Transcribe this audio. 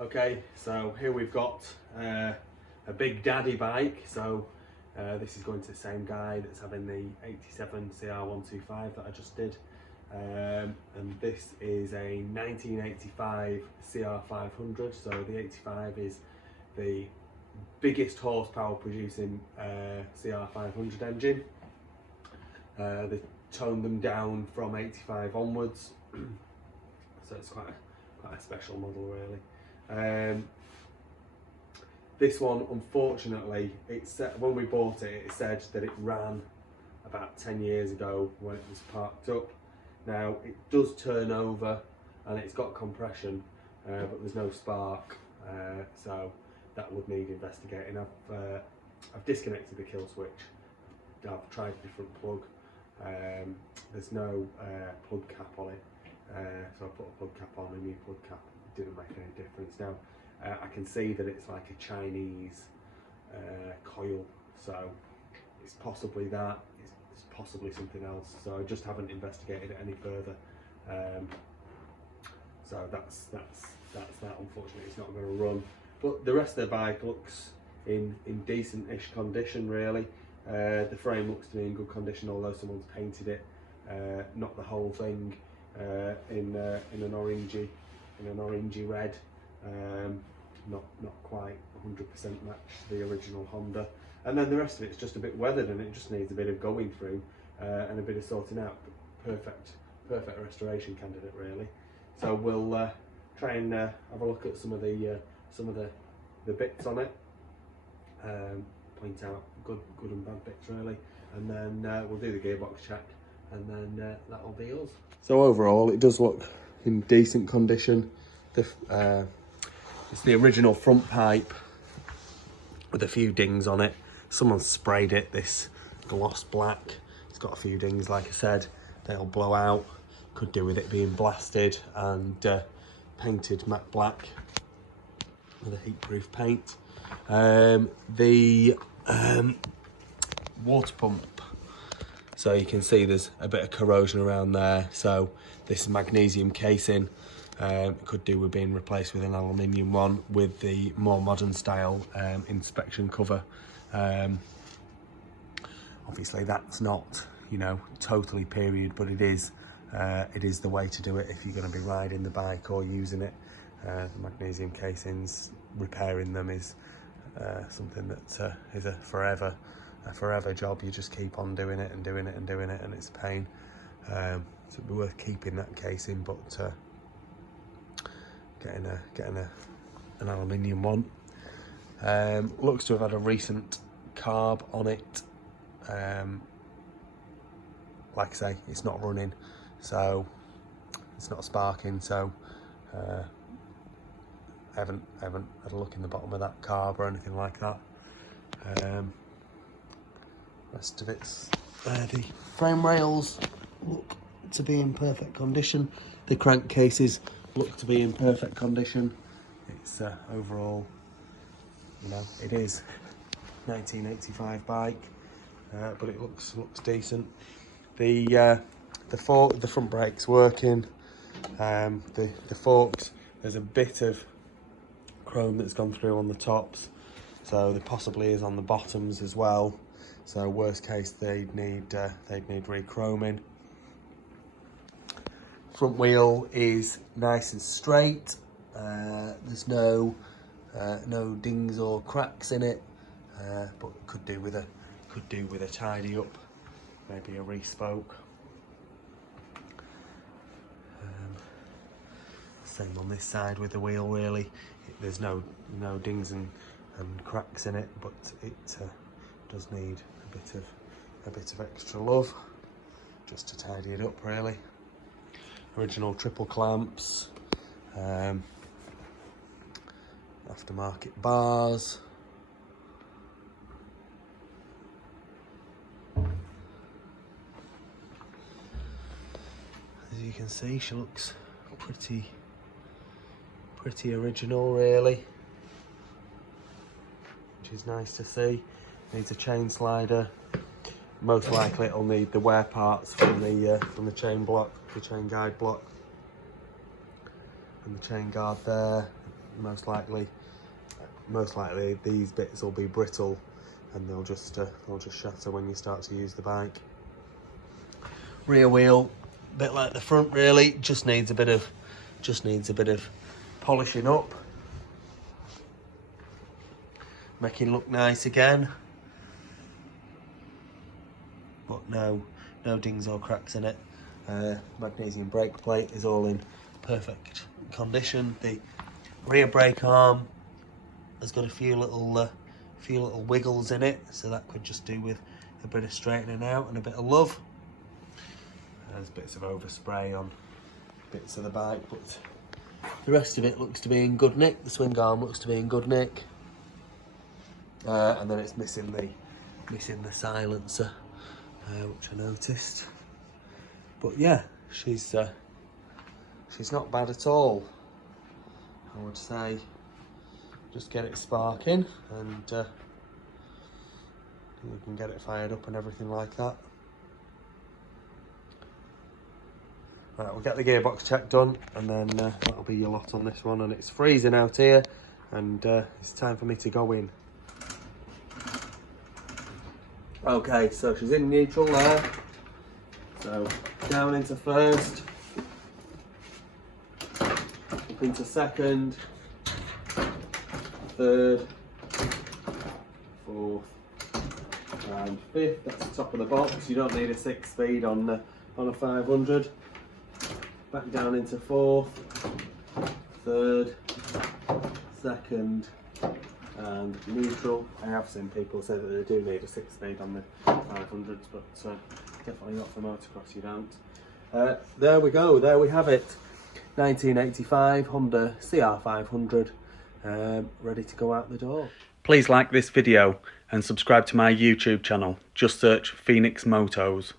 Okay, so here we've got a big daddy bike. So this is going to the same guy that's having the 87 CR125 that I just did. And this is a 1985 CR500. So the 85 is the biggest horsepower producing CR500 engine. They toned them down from 85 onwards. So it's quite a special model really. This one, unfortunately, when we bought it, it said that it ran about 10 years ago when it was parked up. Now it does turn over and it's got compression, but there's no spark, so that would need investigating. I've disconnected the kill switch. I've tried a different plug. There's no plug cap on it, so I put a plug cap on, a new plug cap. It didn't make any difference. Now I can see that it's like a Chinese coil, so it's possibly that. It's possibly something else. So I just haven't investigated it any further. So that's that. Unfortunately, it's not going to run. But the rest of the bike looks in decent-ish condition, really. The frame looks to be in good condition, although someone's painted it, not the whole thing, in an orangey red. Not quite 100% match the original Honda. And then the rest of it's just a bit weathered and it just needs a bit of going through and a bit of sorting out. Perfect restoration candidate, really. So we'll try and have a look at some of the bits on it. Point out good and bad bits really, and then we'll do the gearbox check, and then that'll be us. So overall, it does look in decent condition. It's the original front pipe with a few dings on it. Someone sprayed it this gloss black. It's got a few dings, like I said. They'll blow out. Could do with it being blasted and painted matte black with a heat-proof paint. The water pump, so you can see there's a bit of corrosion around there. So this magnesium casing could do with being replaced with an aluminium one with the more modern style inspection cover. Obviously that's not, totally period, but it is the way to do it if you're going to be riding the bike or using it. The magnesium casings, repairing them is something that is a forever job. You just keep on doing it and doing it and doing it, and it's a pain. So it'd be worth keeping that casing, but getting an aluminium one. Looks to have had a recent carb on it. Like I say, it's not running, so it's not sparking. So I haven't had a look in the bottom of that carb or anything like that. Rest of it's the frame rails look to be in perfect condition. The crankcases look to be in perfect condition. It's overall, it is 1985 bike, but it looks decent. The front brake's working. The forks, there's a bit of chrome that's gone through on the tops, so there possibly is on the bottoms as well. So worst case, they'd need re-chroming. Front wheel is nice and straight. There's no dings or cracks in it, but could do with a tidy up, maybe a re-spoke. Same on this side with the wheel, really. There's no dings and cracks in it, but it does need a bit of extra love just to tidy it up, really. Original triple clamps, aftermarket bars. As you can see, she looks pretty original, really, which is nice to see. Needs a chain slider. Most likely it'll need the wear parts from the chain block, the chain guide block, and the chain guard there. most likely these bits will be brittle and they'll just shatter when you start to use the bike. Rear wheel, a bit like the front really, just needs a bit of polishing up, making look nice again, but no dings or cracks in it. Magnesium brake plate is all in perfect condition. The rear brake arm has got a few little wiggles in it, so that could just do with a bit of straightening out and a bit of love. There's bits of overspray on bits of the bike, but the rest of it looks to be in good nick. The swing arm looks to be in good nick, and then it's missing the silencer, which I noticed. But yeah, she's not bad at all. I would say just get it sparking and you can get it fired up and everything like that. Right, we'll get the gearbox check done and then that'll be your lot on this one. And it's freezing out here and it's time for me to go in. Okay, so she's in neutral there. So down into first, up into second, third, fourth and fifth. That's the top of the box. You don't need a 6-speed on a 500. Back down into fourth, third, second and neutral. I have seen people say that they do need a 6-speed on the 500s, but definitely not for motocross, you don't. There we go, there we have it. 1985 Honda CR500, ready to go out the door. Please like this video and subscribe to my YouTube channel. Just search Phoenix Motos.